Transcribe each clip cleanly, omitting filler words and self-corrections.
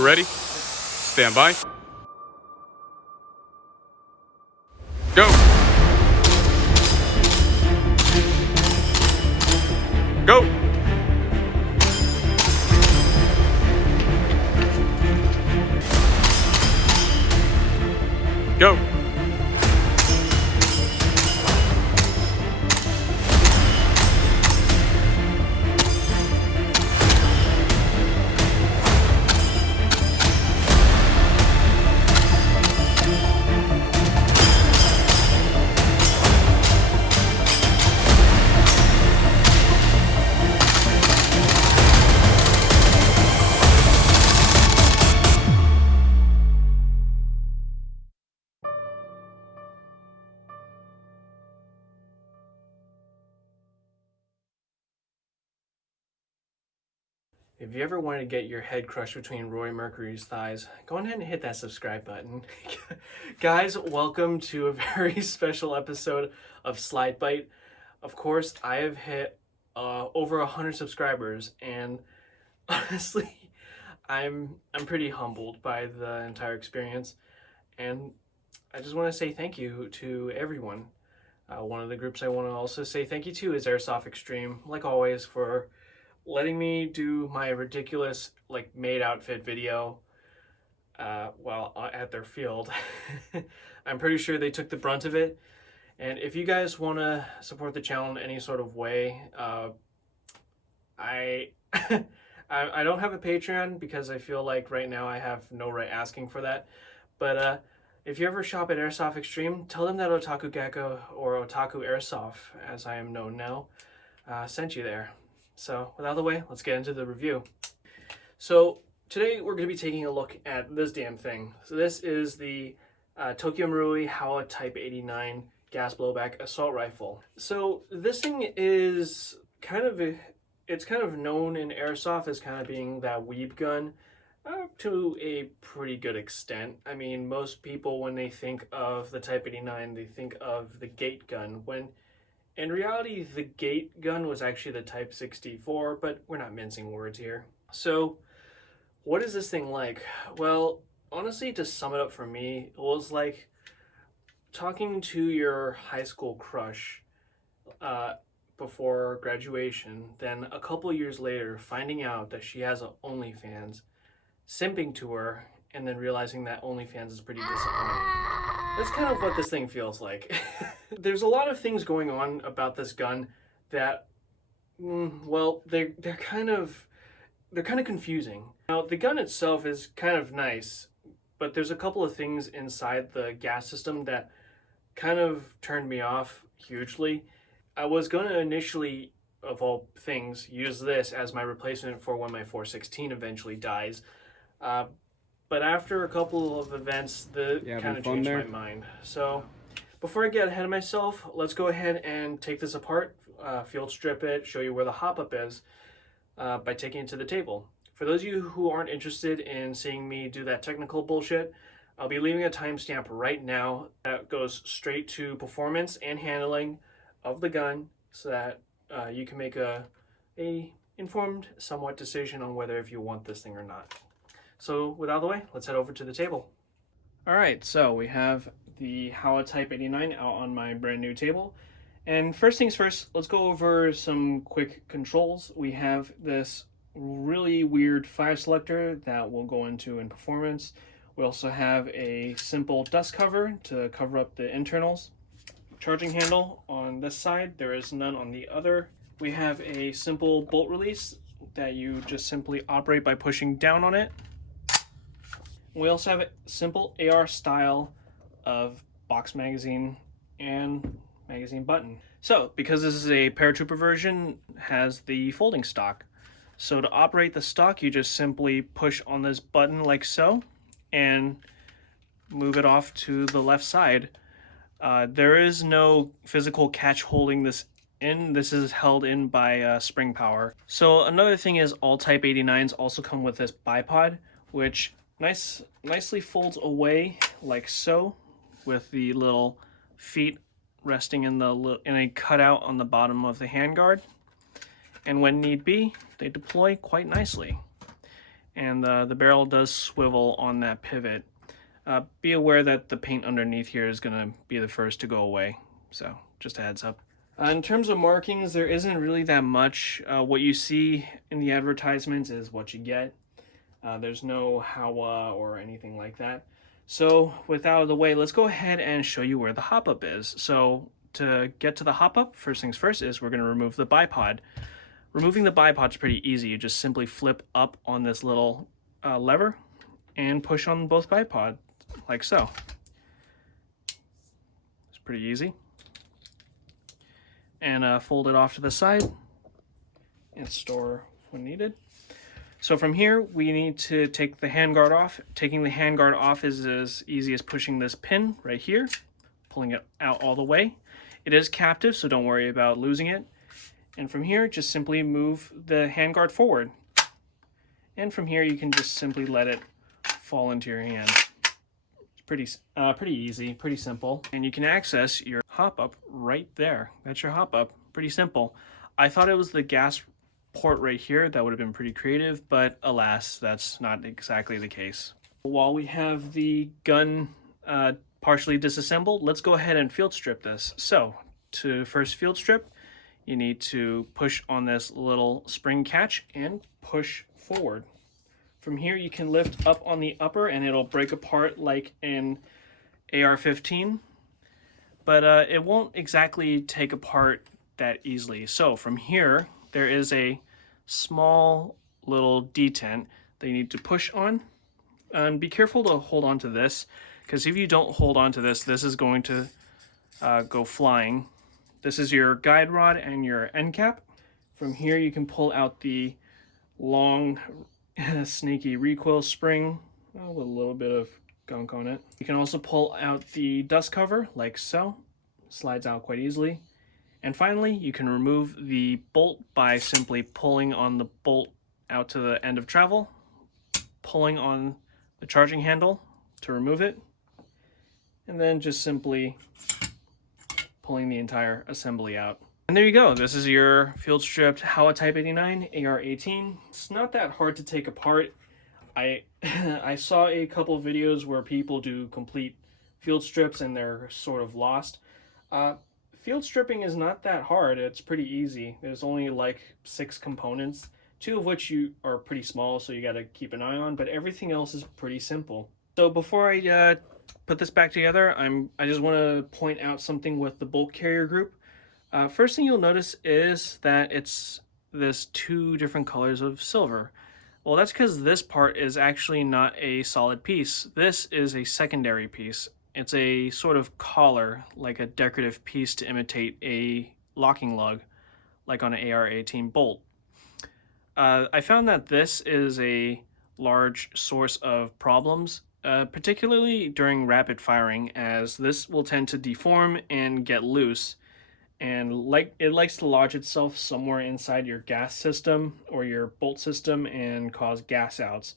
Shooter ready. Stand by. Go. Go. Go. If you ever want to get your head crushed between Roy Mercury's thighs, go ahead and hit that subscribe button. Guys, welcome to a very special episode of Slide Bite. Of course, I have hit over 100 subscribers, and honestly, I'm pretty humbled by the entire experience, and I just want to say thank you to everyone. One of the groups I want to also say thank you to is Airsoft Extreme, like always, for letting me do my ridiculous Maid outfit video while at their field. I'm pretty sure they took the brunt of it, and if you guys want to support the channel in any sort of way, I I don't have a Patreon because I feel like right now I have no right asking for that, but if you ever shop at Airsoft Extreme, tell them that Otaku Gecko, or Otaku Airsoft as I am known now, sent you there. So without the way, let's get into the review. So today we're going to be taking a look at this damn thing. So this is the Tokyo Marui Howa Type 89 gas blowback assault rifle. So this thing is it's kind of known in Airsoft as kind of being that weeb gun to a pretty good extent. I mean, most people when they think of the Type 89, they think of the gate gun, when in reality, the gate gun was actually the Type 64, but we're not mincing words here. So, what is this thing like? Well, honestly, to sum it up for me, it was like talking to your high school crush before graduation, then a couple years later, finding out that she has an OnlyFans, simping to her, and then realizing that OnlyFans is pretty disappointing. That's kind of what this thing feels like. There's a lot of things going on about this gun that, well, they're kind of confusing. Now, the gun itself is kind of nice, but there's a couple of things inside the gas system that kind of turned me off hugely. I was going to initially, of all things, use this as my replacement for when my 416 eventually dies. But after a couple of events, kind of changed my mind. So before I get ahead of myself, let's go ahead and take this apart, field strip it, show you where the hop-up is by taking it to the table. For those of you who aren't interested in seeing me do that technical bullshit, I'll be leaving a timestamp right now that goes straight to performance and handling of the gun so that you can make a informed, somewhat decision on whether if you want this thing or not. So without the way, let's head over to the table. All right, so we have the Howa Type 89 out on my brand new table. And first things first, let's go over some quick controls. We have this really weird fire selector that we'll go into in performance. We also have a simple dust cover to cover up the internals. Charging handle on this side, there is none on the other. We have a simple bolt release that you just simply operate by pushing down on it. We also have a simple AR style of box magazine and magazine button. So, because this is a paratrooper version, has the folding stock. So to operate the stock, you just simply push on this button like so, and move it off to the left side. There is no physical catch holding this in. This is held in by spring power. So another thing is all Type 89s also come with this bipod, which nicely folds away like so, with the little feet resting in a cutout on the bottom of the handguard. And when need be, they deploy quite nicely. and the barrel does swivel on that pivot. Be aware that the paint underneath here is going to be the first to go away, so just a heads up. In terms of markings, there isn't really that much. What you see in the advertisements is what you get. There's no Hawa or anything like that. So with out of the way, let's go ahead and show you where the hop-up is. So to get to the hop-up, first things first is we're going to remove the bipod. Removing the bipod is pretty easy. You just simply flip up on this little lever and push on both bipods, like so. It's pretty easy. And fold it off to the side and store when needed. So from here, we need to take the handguard off. Taking the handguard off is as easy as pushing this pin right here, pulling it out all the way. It is captive, so don't worry about losing it. And from here, just simply move the handguard forward. And from here, you can just simply let it fall into your hand. It's pretty easy, pretty simple. And you can access your hop-up right there. That's your hop-up, pretty simple. I thought it was the gas port right here. That would have been pretty creative, but alas, that's not exactly the case. While we have the gun partially disassembled, let's go ahead and field strip this. So to first field strip, you need to push on this little spring catch and push forward. From here, you can lift up on the upper and it'll break apart like an AR-15, but it won't exactly take apart that easily. So from here, there is a small little detent that you need to push on. And be careful to hold on to this, because if you don't hold on to this, this is going to go flying. This is your guide rod and your end cap. From here, you can pull out the long, sneaky recoil spring with a little bit of gunk on it. You can also pull out the dust cover like so. Slides out quite easily. And finally, you can remove the bolt by simply pulling on the bolt out to the end of travel, pulling on the charging handle to remove it, and then just simply pulling the entire assembly out. And there you go. This is your field stripped Hawa Type 89 AR-18. It's not that hard to take apart. I saw a couple of videos where people do complete field strips and they're sort of lost. Field stripping is not that hard. It's pretty easy. There's only like 6 components, 2 of which you are pretty small, so you got to keep an eye on, but everything else is pretty simple. So before I put this back together, I just want to point out something with the bolt carrier group. First thing you'll notice is that it's this 2 different colors of silver. Well, that's because this part is actually not a solid piece. This is a secondary piece. It's a sort of collar, like a decorative piece to imitate a locking lug, like on an AR-18 bolt. I found that this is a large source of problems, particularly during rapid firing, as this will tend to deform and get loose, and it likes to lodge itself somewhere inside your gas system or your bolt system and cause gas outs.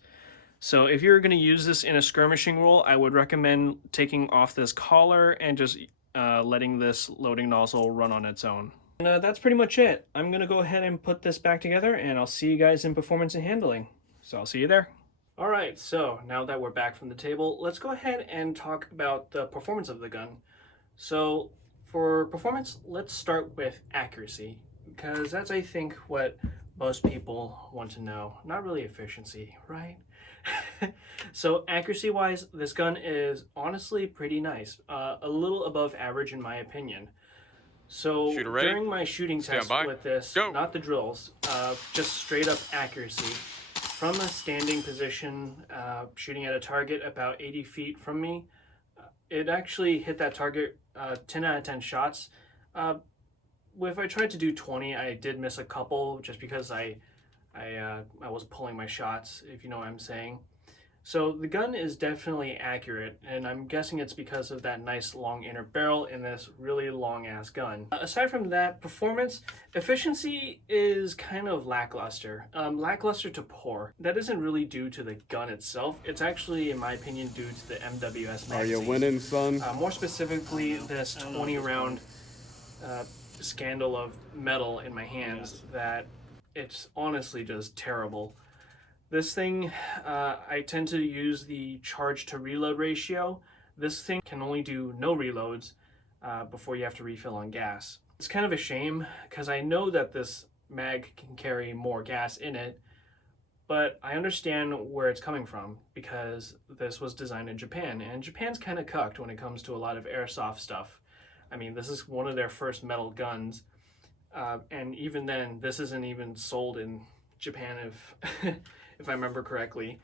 So if you're going to use this in a skirmishing role, I would recommend taking off this collar and just letting this loading nozzle run on its own. And that's pretty much it. I'm going to go ahead and put this back together, and I'll see you guys in performance and handling. So I'll see you there. All right, so now that we're back from the table, let's go ahead and talk about the performance of the gun. So for performance, let's start with accuracy, because that's, I think, what most people want to know. Not really efficiency, right? So accuracy wise, this gun is honestly pretty nice, a little above average in my opinion. So during my shooting test with this, not the drills, just straight up accuracy, from a standing position, shooting at a target about 80 feet from me, it actually hit that target 10 out of 10 shots. If I tried to do 20, I did miss a couple just because I was pulling my shots, if you know what I'm saying. So the gun is definitely accurate, and I'm guessing it's because of that nice long inner barrel in this really long ass gun. Aside from that, performance, efficiency is kind of lackluster. Lackluster to poor. That isn't really due to the gun itself. It's actually, in my opinion, due to the MWS magazine. Are you winning, son? More specifically, this 20 round scandal of metal in my hands, that it's honestly just terrible. This thing, I tend to use the charge to reload ratio. This thing can only do no reloads before you have to refill on gas. It's kind of a shame because I know that this mag can carry more gas in it, but I understand where it's coming from because this was designed in Japan, and Japan's kind of cucked when it comes to a lot of airsoft stuff. I mean, this is one of their first metal guns, and even then, this isn't even sold in Japan, if I remember correctly.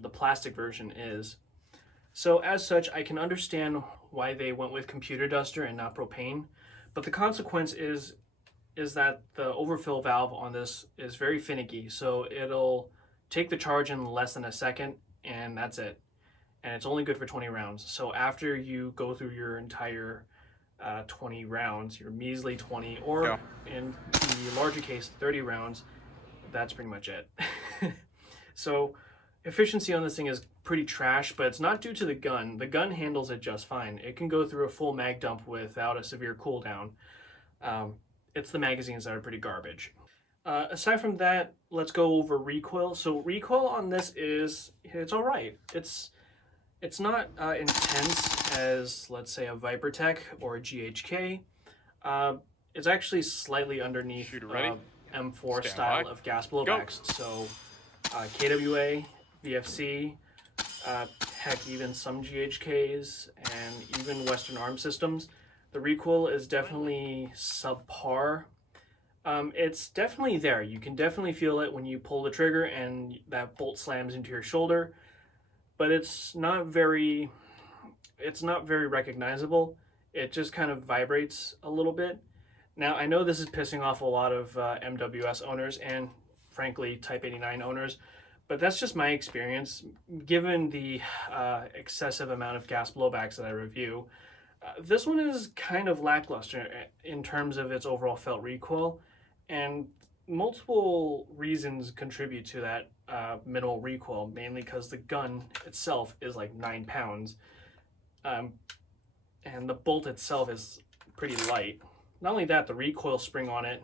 The plastic version is. So as such, I can understand why they went with computer duster and not propane, but the consequence is that the overfill valve on this is very finicky, so it'll take the charge in less than a second, and that's it. And it's only good for 20 rounds. So after you go through your entire 20 rounds, your measly 20, or in the larger case, 30 rounds, that's pretty much it. So efficiency on this thing is pretty trash, but it's not due to the gun. The gun handles it just fine. It can go through a full mag dump without a severe cooldown. It's the magazines that are pretty garbage. Aside from that, let's go over recoil. So recoil on this it's all right. It's not intense as, let's say, a Vipertech or a GHK. It's actually slightly underneath M4 style of gas blowbacks. So KWA, VFC, heck, even some GHKs and even Western Arm Systems. The recoil is definitely subpar. It's definitely there. You can definitely feel it when you pull the trigger and that bolt slams into your shoulder, but it's not very recognizable. It just kind of vibrates a little bit. Now, I know this is pissing off a lot of MWS owners and, frankly, Type 89 owners, but that's just my experience. Given the excessive amount of gas blowbacks that I review, this one is kind of lackluster in terms of its overall felt recoil, and multiple reasons contribute to that minimal recoil, mainly because the gun itself is like 9 pounds, and the bolt itself is pretty light. Not only that, the recoil spring on it,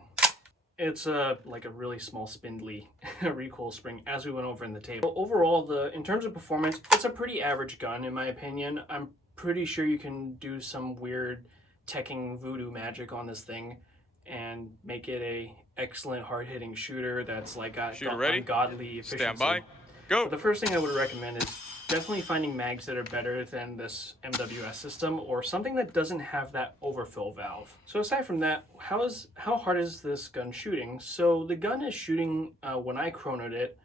it's like a really small spindly recoil spring, as we went over in the table. Overall, in terms of performance, it's a pretty average gun in my opinion. I'm pretty sure you can do some weird teching voodoo magic on this thing and make it a excellent hard-hitting shooter that's like got ungodly efficiency. Stand by. Go. But the first thing I would recommend is definitely finding mags that are better than this MWS system, or something that doesn't have that overfill valve. So aside from that, how hard is this gun shooting? So the gun is shooting, when I chronoed it,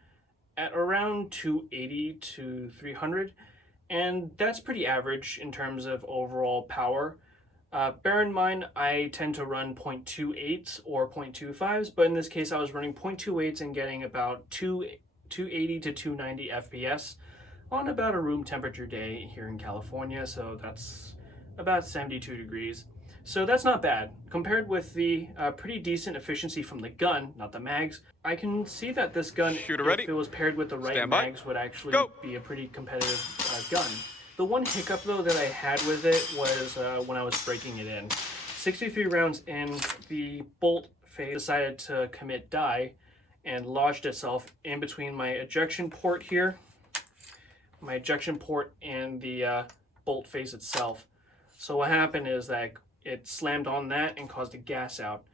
at around 280 to 300, and that's pretty average in terms of overall power. Bear in mind, I tend to run 0.28s or 0.25s, but in this case I was running 0.28s and getting about 280 to 290 FPS on about a room temperature day here in California, so that's about 72 degrees. So that's not bad. Compared with the pretty decent efficiency from the gun, not the mags, I can see that this gun, if it was paired with the right mags, would actually be a pretty competitive gun. The one hiccup, though, that I had with it was when I was breaking it in. 63 rounds in, the bolt phase decided to commit die and lodged itself in between my ejection port here, my ejection port, and the bolt face itself. So what happened is that it slammed on that and caused a gas out.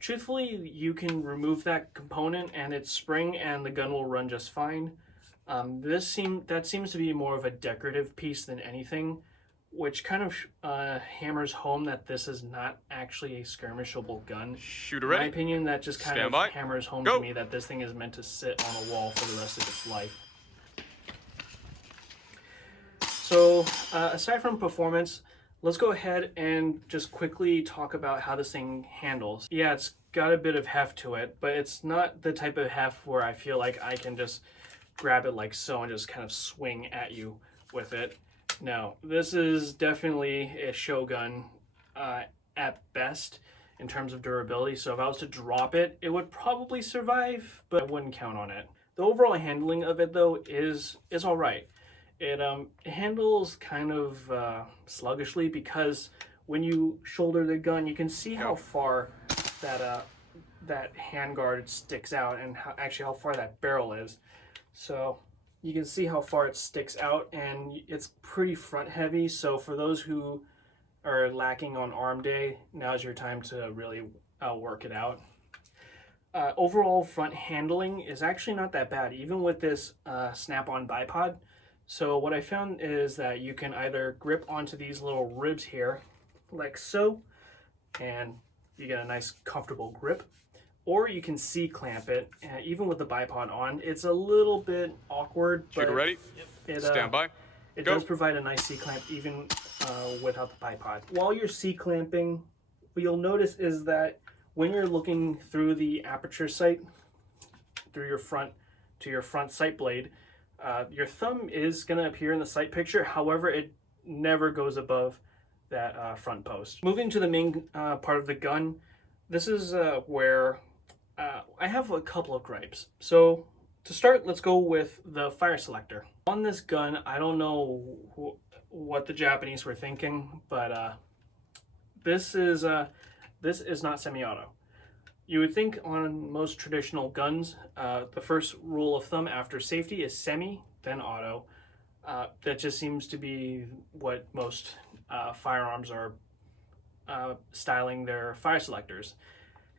Truthfully, you can remove that component and its spring and the gun will run just fine. That seems to be more of a decorative piece than anything, which kind of hammers home that this is not actually a skirmishable gun. In my opinion, that just kind of hammers home to me that this thing is meant to sit on a wall for the rest of its life. So aside from performance, let's go ahead and just quickly talk about how this thing handles. Yeah, it's got a bit of heft to it, but it's not the type of heft where I feel like I can just grab it like so and just kind of swing at you with it. No, this is definitely a show gun at best in terms of durability. So if I was to drop it, it would probably survive, but I wouldn't count on it. The overall handling of it, though, is all right. It handles kind of sluggishly because when you shoulder the gun, you can see how far that that handguard sticks out and actually how far that barrel is. So you can see how far it sticks out, and it's pretty front heavy. So for those who are lacking on arm day, now's your time to really work it out. Overall front handling is actually not that bad, even with this snap-on bipod. So what I found is that you can either grip onto these little ribs here, like so, and you get a nice comfortable grip, or you can C-clamp it. Even with the bipod on, it's a little bit awkward, Shooter ready? Stand by. It Go. does provide a nice C-clamp even without the bipod. While you're C-clamping, what you'll notice is that when you're looking through the aperture sight, through your front sight blade, your thumb is going to appear in the sight picture. However, it never goes above that front post. Moving to the main part of the gun, this is where I have a couple of gripes. So to start, let's go with the fire selector. On this gun, I don't know what the Japanese were thinking, but this is not semi-auto. You would think on most traditional guns, the first rule of thumb after safety is semi, then auto. That just seems to be what most firearms are styling their fire selectors.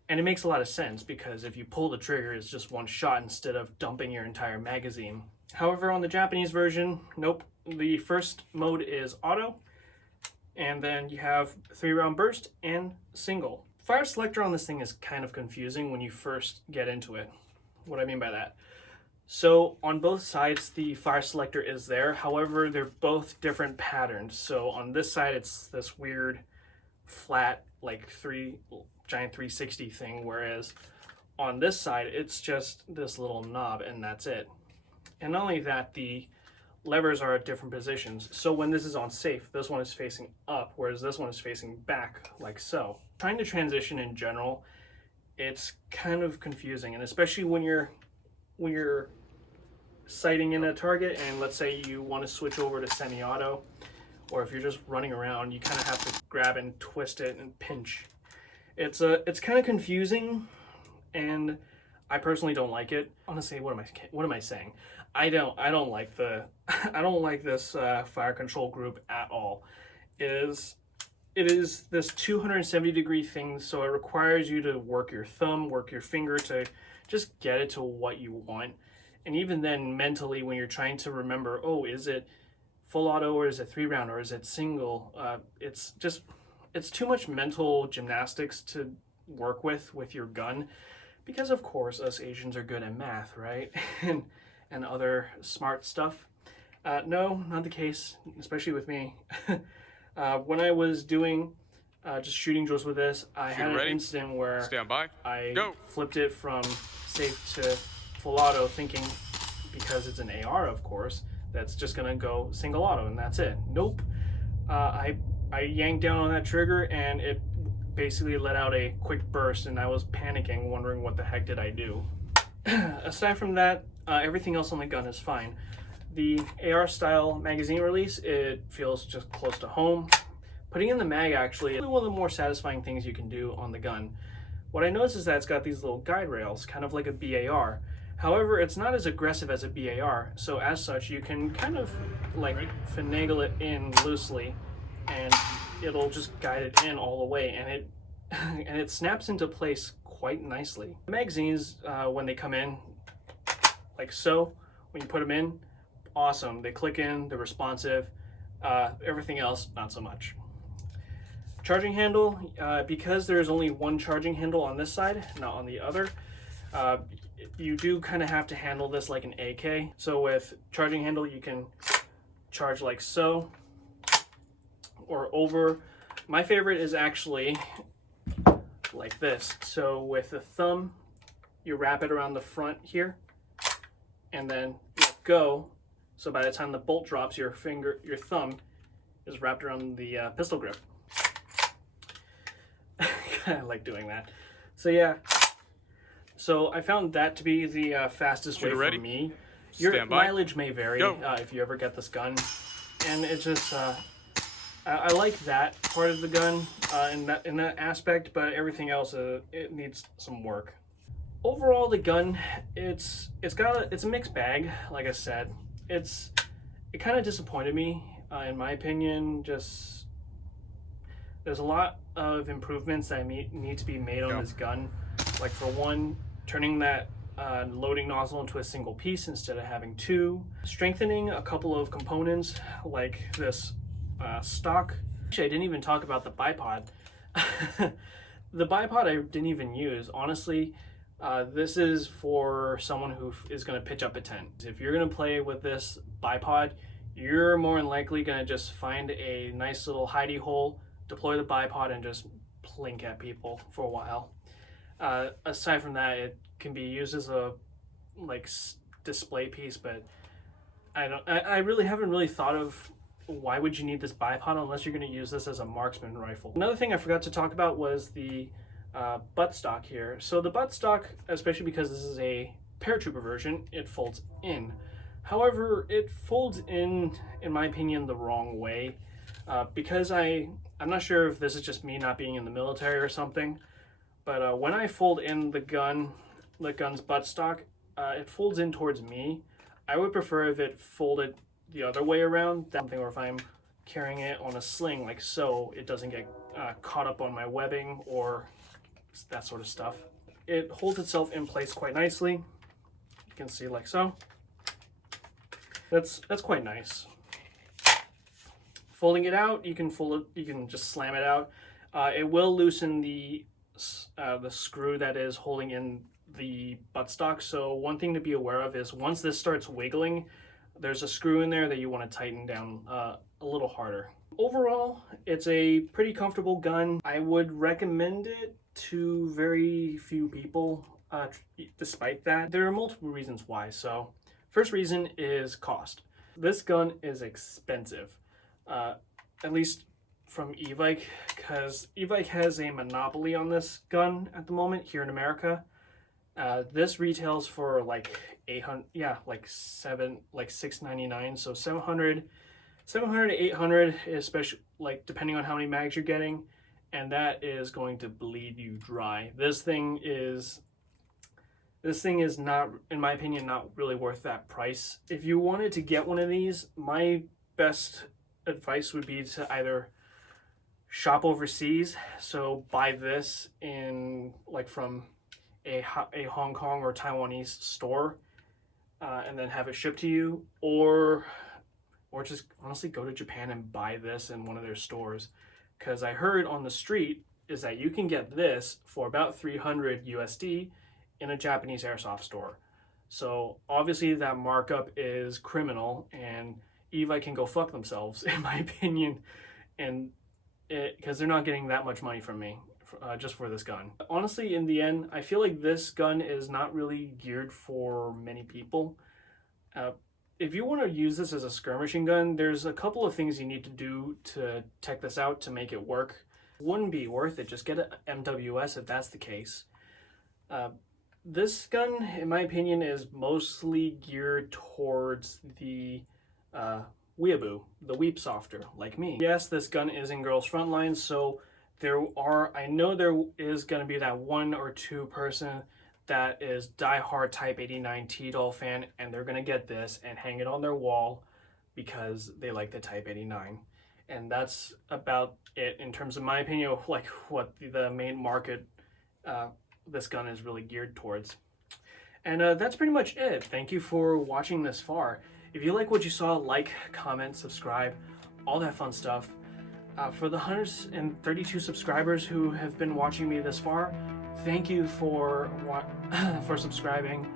And it makes a lot of sense, because if you pull the trigger, it's just one shot instead of dumping your entire magazine. However, on the Japanese version, nope. The first mode is auto, and then you have 3-round burst and single. Fire selector on this thing is kind of confusing when you first get into it. What I mean by that? So on both sides, the fire selector is there. However, they're both different patterns. So on this side, it's this weird flat, like giant 360 thing, whereas on this side, it's just this little knob, and that's it. And not only that, the levers are at different positions. So when this is on safe, this one is facing up, whereas this one is facing back, like so. Trying to transition in general, it's kind of confusing, and especially when you're sighting in a target, and let's say you want to switch over to semi-auto, or if you're just running around, you kind of have to grab and twist it and pinch. It's kind of confusing, and I personally don't like it. Honestly, what am I saying? I don't like this fire control group at all. It is this 270-degree thing, so it requires you to work your thumb, work your finger to just get it to what you want. And even then, mentally, when you're trying to remember, oh, is it full auto, or is it 3-round, or is it single? It's too much mental gymnastics to work with your gun, because of course us Asians are good at math, right? and other smart stuff. No, not the case, especially with me. When I was doing just shooting drills with this, I had an incident where I flipped it from safe to full auto, thinking, because it's an AR, of course, that's just gonna go single auto and that's it. Nope. I yanked down on that trigger and it basically let out a quick burst, and I was panicking, wondering what the heck did I do. Aside from that, everything else on the gun is fine. The AR style magazine release, it feels just close to home. Putting in the mag actually is one of the more satisfying things you can do on the gun. What I noticed is that it's got these little guide rails, kind of like a BAR. However, it's not as aggressive as a BAR, so as such, you can kind of like finagle it in loosely, and it'll just guide it in all the way, and it snaps into place quite nicely. The magazines, when they come in, like so, when you put them in, awesome. They click in, they're responsive. Everything else, not so much. Charging handle, because there's only one charging handle on this side, not on the other, you do kind of have to handle this like an AK. So with charging handle, you can charge like so, or over. My favorite is actually like this. So with the thumb, you wrap it around the front here, and then let go. So by the time the bolt drops, your thumb is wrapped around the pistol grip. I like doing that. So yeah. So I found that to be the fastest way for me. Your mileage may vary if you ever get this gun, and it's just I like that part of the gun in that aspect, but everything else it needs some work. Overall, the gun it's a mixed bag. Like I said, it kind of disappointed me in my opinion. Just there's a lot of improvements that need to be made on this gun. Like for one, turning that loading nozzle into a single piece instead of having two. Strengthening a couple of components like this stock. Actually, I didn't even talk about the bipod. The bipod I didn't even use. Honestly, this is for someone who is going to pitch up a tent. If you're going to play with this bipod, you're more than likely going to just find a nice little hidey hole, deploy the bipod, and just plink at people for a while. Aside from that, it can be used as a display piece, but I really haven't really thought of why would you need this bipod unless you're going to use this as a marksman rifle. Another thing I forgot to talk about was the buttstock here. So the buttstock, especially because this is a paratrooper version, it folds in. However, it folds in my opinion, the wrong way. Because I'm not sure if this is just me not being in the military or something, but when I fold in the gun's buttstock, it folds in towards me. I would prefer if it folded the other way around, or if I'm carrying it on a sling like so, it doesn't get caught up on my webbing or that sort of stuff. It holds itself in place quite nicely. You can see like so. That's quite nice. Folding it out, you can just slam it out. It will loosen the screw that is holding in the buttstock. So one thing to be aware of is once this starts wiggling, there's a screw in there that you want to tighten down a little harder. Overall, it's a pretty comfortable gun. I would recommend it to very few people. Despite that, there are multiple reasons why. So first reason is cost. This gun is expensive. At least from Evike, because Evike has a monopoly on this gun at the moment here in America. This retails for like $800, yeah, like $699, so 700 to 800, especially like depending on how many mags you're getting, and that is going to bleed you dry. This thing is not, in my opinion, not really worth that price. If you wanted to get one of these, my best advice would be to either shop overseas, so buy this in from a Hong Kong or Taiwanese store, and then have it shipped to you, or just honestly go to Japan and buy this in one of their stores, because I heard on the street is that you can get this for about 300 USD in a Japanese airsoft store. So obviously that markup is criminal, and Evike can go fuck themselves in my opinion, and because they're not getting that much money from me just for this gun. Honestly, in the end, I feel like this gun is not really geared for many people. If you want to use this as a skirmishing gun, there's a couple of things you need to do to tech this out to make it work. Wouldn't be worth it, just get an MWS if that's the case. This gun, in my opinion, is mostly geared towards the weeaboo, the weep softer, like me. Yes, this gun is in Girls Frontline, so I know there is going to be that one or two person that is diehard Type 89 T-Doll fan, and they're going to get this and hang it on their wall because they like the Type 89. And that's about it in terms of my opinion of what the main market this gun is really geared towards. And that's pretty much it. Thank you for watching this far. If you like what you saw, like, comment, subscribe, all that fun stuff. For the 132 subscribers who have been watching me this far, thank you for subscribing.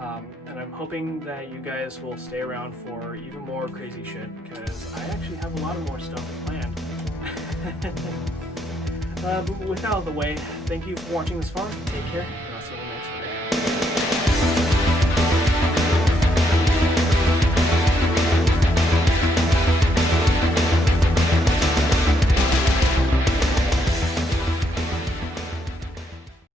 And I'm hoping that you guys will stay around for even more crazy shit, because I actually have a lot of more stuff planned. But with that out of the way, thank you for watching this far. Take care.